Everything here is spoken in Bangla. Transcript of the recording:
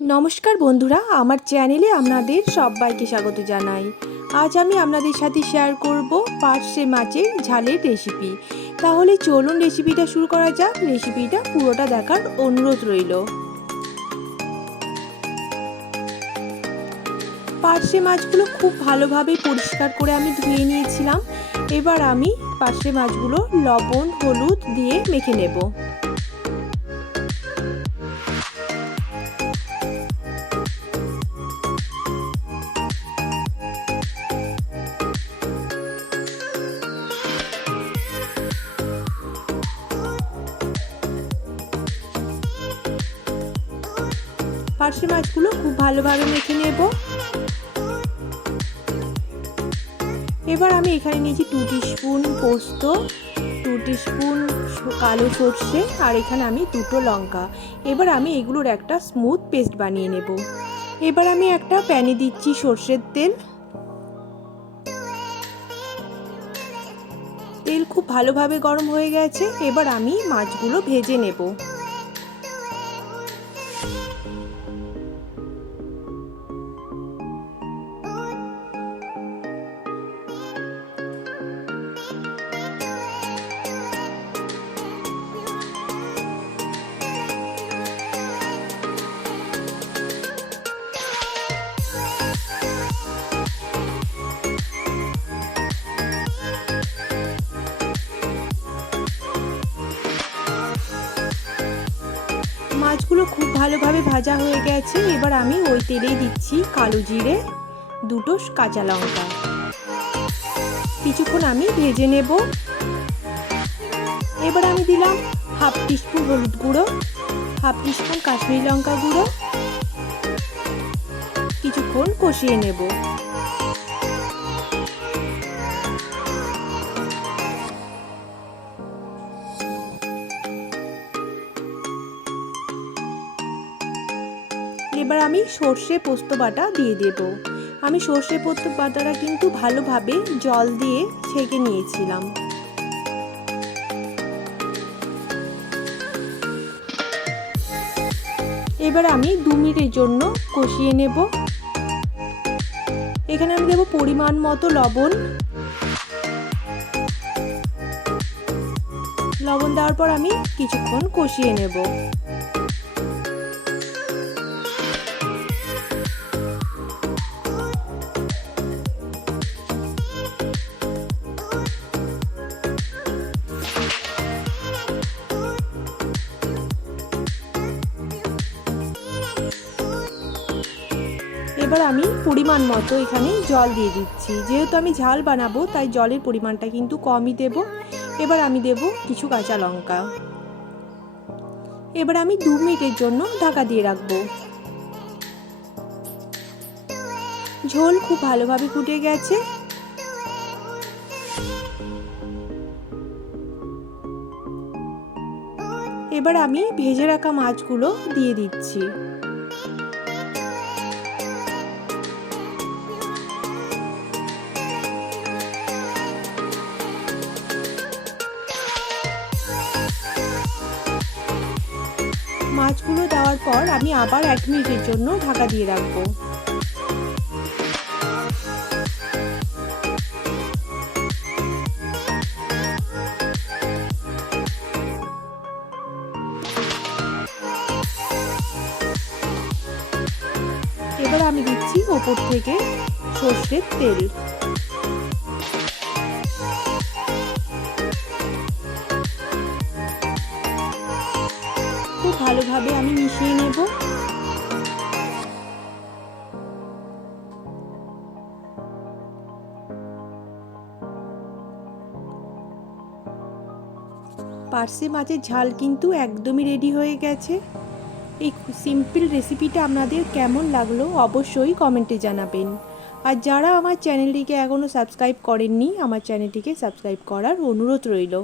নমস্কার বন্ধুরা, আমার চ্যানেলে আপনাদের সবাইকে স্বাগত জানাই। আজ আমি আপনাদের সাথে শেয়ার করব পার্শে মাছের ঝালের রেসিপি তাহলে চলুন রেসিপিটা শুরু করা যাক। রেসিপিটা পুরোটা দেখার অনুরোধ রইল। পার্শে মাছগুলো খুব ভালোভাবে পরিষ্কার করে আমি ধুয়ে নিয়েছিলাম। এবার আমি পার্শে মাছগুলো লবণ, হলুদ দিয়ে মেখে নেব। পার্শে মাছগুলো খুব ভালোভাবে মেখে নেব। এবার আমি এখানে নিয়েছি টু স্পুন পোস্ত টু স্পুন কালো সর্ষে, আর এখানে আমি দুটো লঙ্কা। এবার আমি এগুলোর একটা স্মুথ পেস্ট বানিয়ে নেব। এবার আমি একটা প্যানে দিচ্ছি সর্ষের তেল। তেল খুব ভালোভাবে গরম হয়ে গেছে, এবার আমি মাছগুলো ভেজে নেব। মাছগুলো খুব ভালোভাবে ভাজা হয়ে গেছে। এবার আমি ওই তেলেই দিচ্ছি কালো জিরে, দুটো কাঁচা লঙ্কা। কিছুক্ষণ আমি ভেজে নেব। এবার আমি দিলাম হাফ টিস্পুন হলুদ গুঁড়ো, হাফ টিস্পুন কাশ্মীর লঙ্কা গুঁড়ো। কিছুক্ষণ কষিয়ে নেব। এবার আমি সর্ষে পোস্ত বাটা দিয়ে দেব। আমি সর্ষে পোস্ত বাটাটা কিন্তু ভালোভাবে জল দিয়ে ছেঁকে নিয়েছিলাম। এবার আমি দু মিনিটের জন্য কষিয়ে নেব। এখানে আমি দেবো পরিমাণ মতো লবণ। লবণ দেওয়ার পর আমি কিছুক্ষণ কষিয়ে নেব। এবার আমি পরিমাণ মতো এখানে জল দিয়ে দিচ্ছি। যেহেতু আমি ঝাল বানাবো, তাই জলের পরিমাণটা কিন্তু কমই দেব। এবার আমি দেব কিছু কাঁচা লঙ্কা। এবার আমি দু মিনিটের জন্য ঢাকা দিয়ে রাখব। ঝোল খুব ভালোভাবে ফুটে গেছে। এবার আমি ভেজে রাখা মাছগুলো দিয়ে দিচ্ছি। মাছগুলো দেওয়ার পর আমি আবার এক মিনিটের জন্য ঢাকা দিয়ে রাখব। এবার আমি দিচ্ছি ওপর থেকে সর্ষের তেল। ভালোভাবে আমি মিশিয়ে নেব। পার্সে মাছের ঝাল কিন্তু একদমই রেডি হয়ে গেছে। এই সিম্পল রেসিপিটা আপনাদের কেমন লাগল অবশ্যই কমেন্টে জানাবেন। আর যারা আমার চ্যানেলটিকে এখনও সাবস্ক্রাইব করেননি, আমার চ্যানেলটিকে সাবস্ক্রাইব করার অনুরোধ রইল।